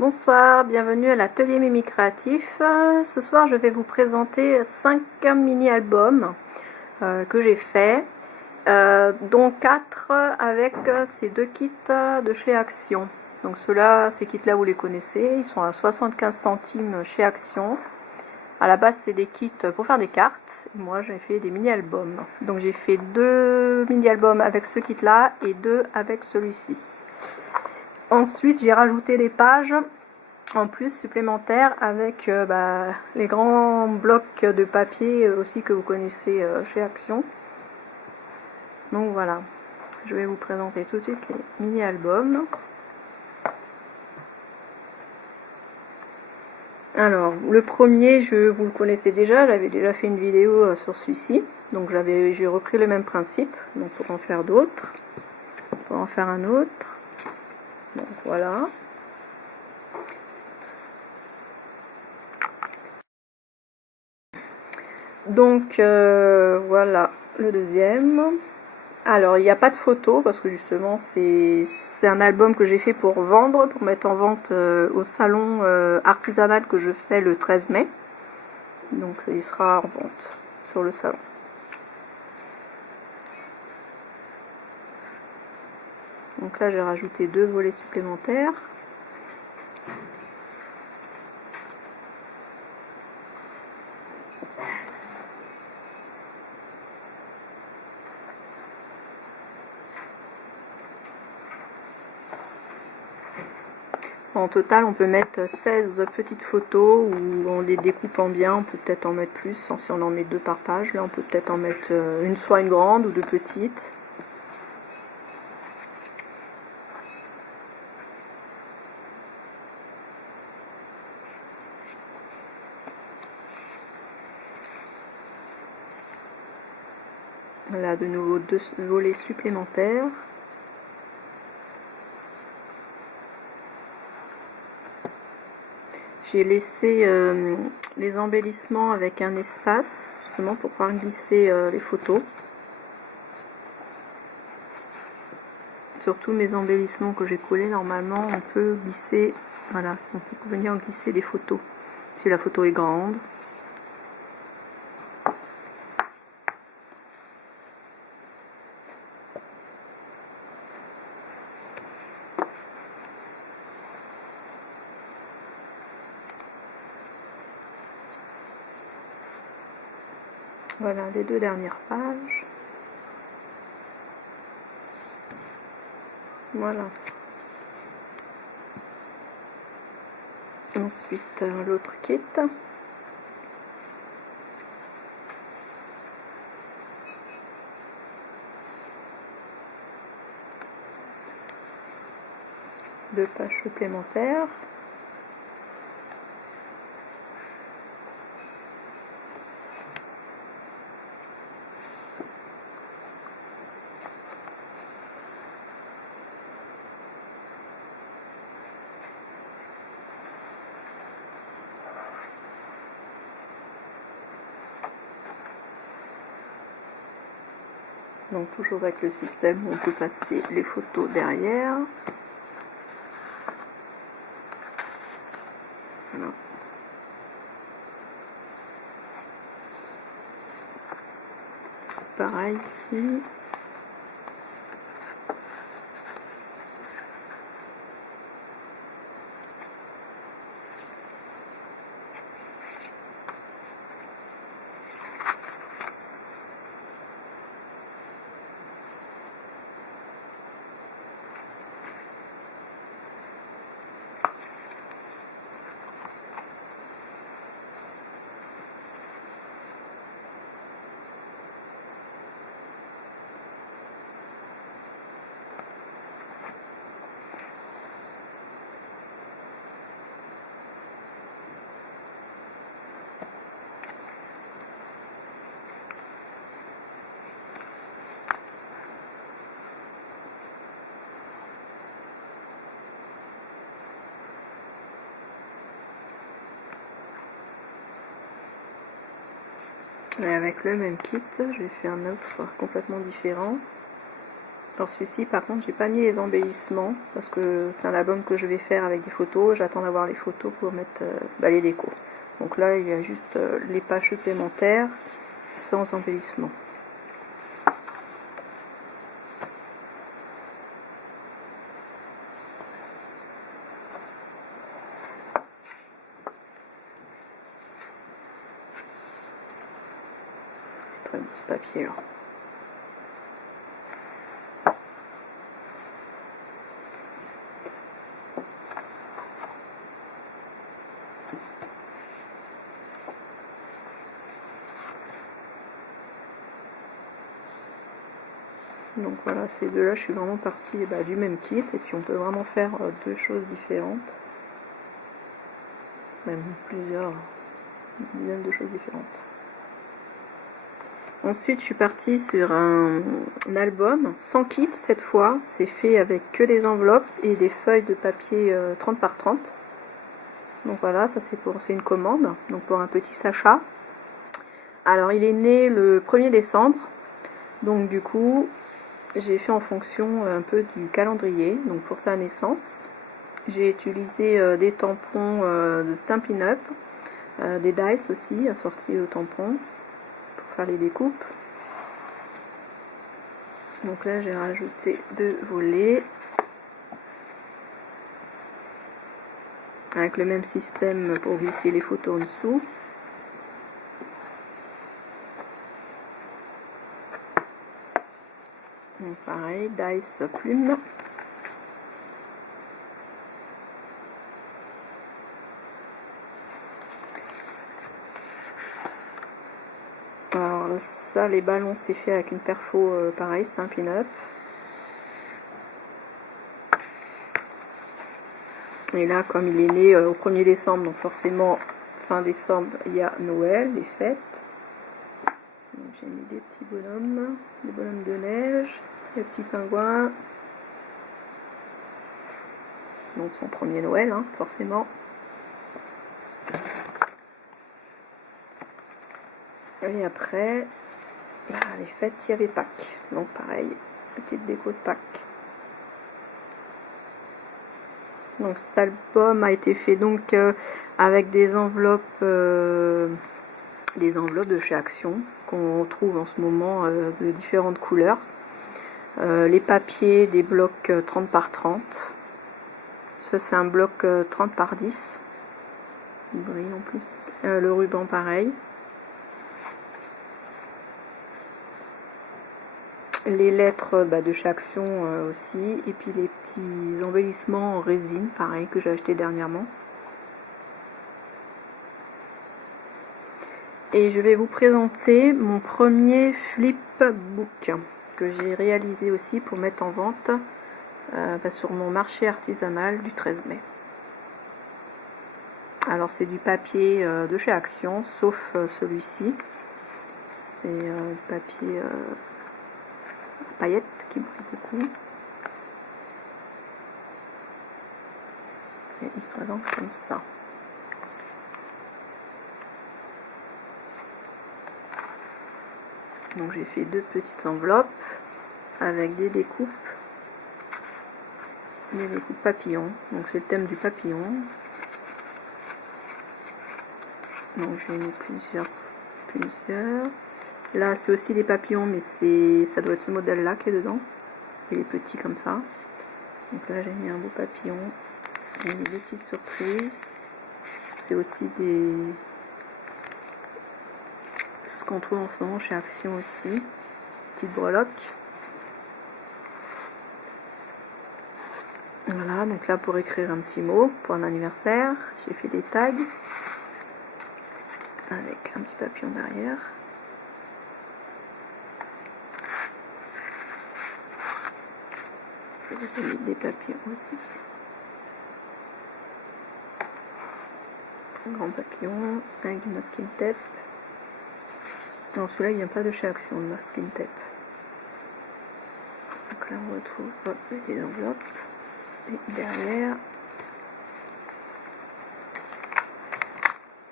Bonsoir, bienvenue à l'atelier Mimi Créatif. Ce soir je vais vous présenter 5 mini-albums que j'ai fait, dont 4 avec ces deux kits de chez Action. Donc ceux-là, ces kits-là vous les connaissez, ils sont à 75 centimes chez Action. À la base c'est des kits pour faire des cartes, et moi j'ai fait des mini-albums. Donc j'ai fait 2 mini-albums avec ce kit-là et 2 avec celui-ci. Ensuite, j'ai rajouté des pages en plus supplémentaires avec les grands blocs de papier aussi que vous connaissez chez Action. Donc voilà, je vais vous présenter tout de suite les mini-albums. Alors, le premier, vous le connaissez déjà, j'avais déjà fait une vidéo sur celui-ci. Donc j'ai repris le même principe, donc pour en faire d'autres, pour en faire un autre. Donc voilà. Donc voilà le deuxième. Alors il n'y a pas de photo parce que justement c'est un album que j'ai fait pour vendre, pour mettre en vente au salon artisanal que je fais le 13 mai. Donc il sera en vente sur le salon. Donc là j'ai rajouté 2 volets supplémentaires. En total, on peut mettre 16 petites photos où on les découpe en bien. On peut peut-être en mettre plus, si on en met 2 par page. Là, on peut peut-être en mettre soit une grande ou 2 petites. Là, de nouveau 2 volets supplémentaires. J'ai laissé les embellissements avec un espace, justement pour pouvoir glisser les photos. Sur tous mes embellissements que j'ai collés, normalement, on peut glisser, voilà, on peut venir glisser des photos, si la photo est grande. Voilà les 2 dernières pages. Voilà. Ensuite, l'autre kit. Deux pages supplémentaires. Donc toujours avec le système où on peut passer les photos derrière. Voilà. Pareil ici. Et avec le même kit, j'ai fait un autre complètement différent. Alors celui-ci par contre j'ai pas mis les embellissements parce que c'est un album que je vais faire avec des photos, j'attends d'avoir les photos pour mettre les décos. Donc là il y a juste les pages supplémentaires sans embellissement. Très beau ce papier là. Donc voilà, ces deux-là, je suis vraiment partie du même kit, et puis on peut vraiment faire deux choses différentes, même plusieurs, une dizaine de choses différentes. Ensuite, je suis partie sur un album sans kit cette fois, c'est fait avec que des enveloppes et des feuilles de papier 30 par 30. Donc voilà, ça c'est une commande, donc pour un petit Sacha. Alors il est né le 1er décembre, donc du coup j'ai fait en fonction un peu du calendrier, donc pour sa naissance. J'ai utilisé des tampons de Stampin' Up, des dice aussi assortis au tampon pour faire les découpes. Donc là j'ai rajouté 2 volets avec le même système pour glisser les photos en dessous. Donc pareil, dice plume. Alors ça, les ballons, c'est fait avec une perfo pareil, Stampin' Up. Et là, comme il est né au 1er décembre, donc forcément fin décembre, il y a Noël, les fêtes. J'ai mis des petits bonhommes, des bonhommes de neige, des petits pingouins. Donc son premier Noël, hein, forcément. Et après, les fêtes, il y avait Pâques. Donc pareil, petite déco de Pâques. Donc cet album a été fait donc avec des enveloppes de chez Action qu'on trouve en ce moment de différentes couleurs. Les papiers, des blocs 30 par 30. Ça c'est un bloc 30 par 10. Il brille en plus. Le ruban pareil. Les lettres de chez Action aussi. Et puis les petits embellissements en résine, pareil, que j'ai acheté dernièrement. Et je vais vous présenter mon premier flipbook que j'ai réalisé aussi pour mettre en vente sur mon marché artisanal du 13 mai. Alors c'est du papier de chez Action, sauf celui-ci. C'est du papier à paillettes qui brille beaucoup. Et il se présente comme ça. Donc j'ai fait 2 petites enveloppes avec des découpes papillons. Donc c'est le thème du papillon. Donc j'ai mis plusieurs. Là c'est aussi des papillons, mais ça doit être ce modèle là qui est dedans. Il est petit comme ça. Donc là j'ai mis un beau papillon. J'ai mis 2 petites surprises. C'est aussi ce qu'on trouve en ce moment chez Action aussi. Petite breloque. Voilà, donc là pour écrire un petit mot pour un anniversaire, j'ai fait des tags avec un petit papillon derrière. J'ai mis des papillons aussi. Un grand papillon avec du masking tape. Non, celui-là il vient pas de chez Action, le masking tape. Donc là on retrouve les enveloppes. Et derrière,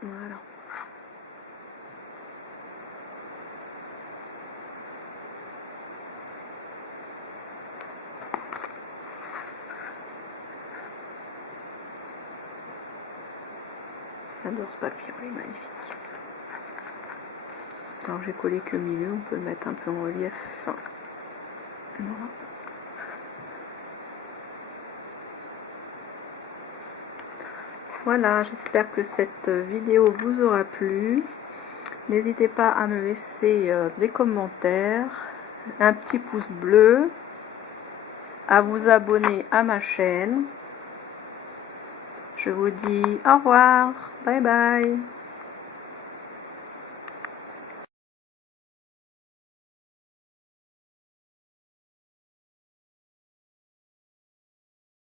voilà. J'adore ce papier, il est magnifique. Alors j'ai collé que le milieu, on peut le mettre un peu en relief. Voilà. Voilà, j'espère que cette vidéo vous aura plu. N'hésitez pas à me laisser des commentaires, un petit pouce bleu, à vous abonner à ma chaîne. Je vous dis au revoir, bye bye.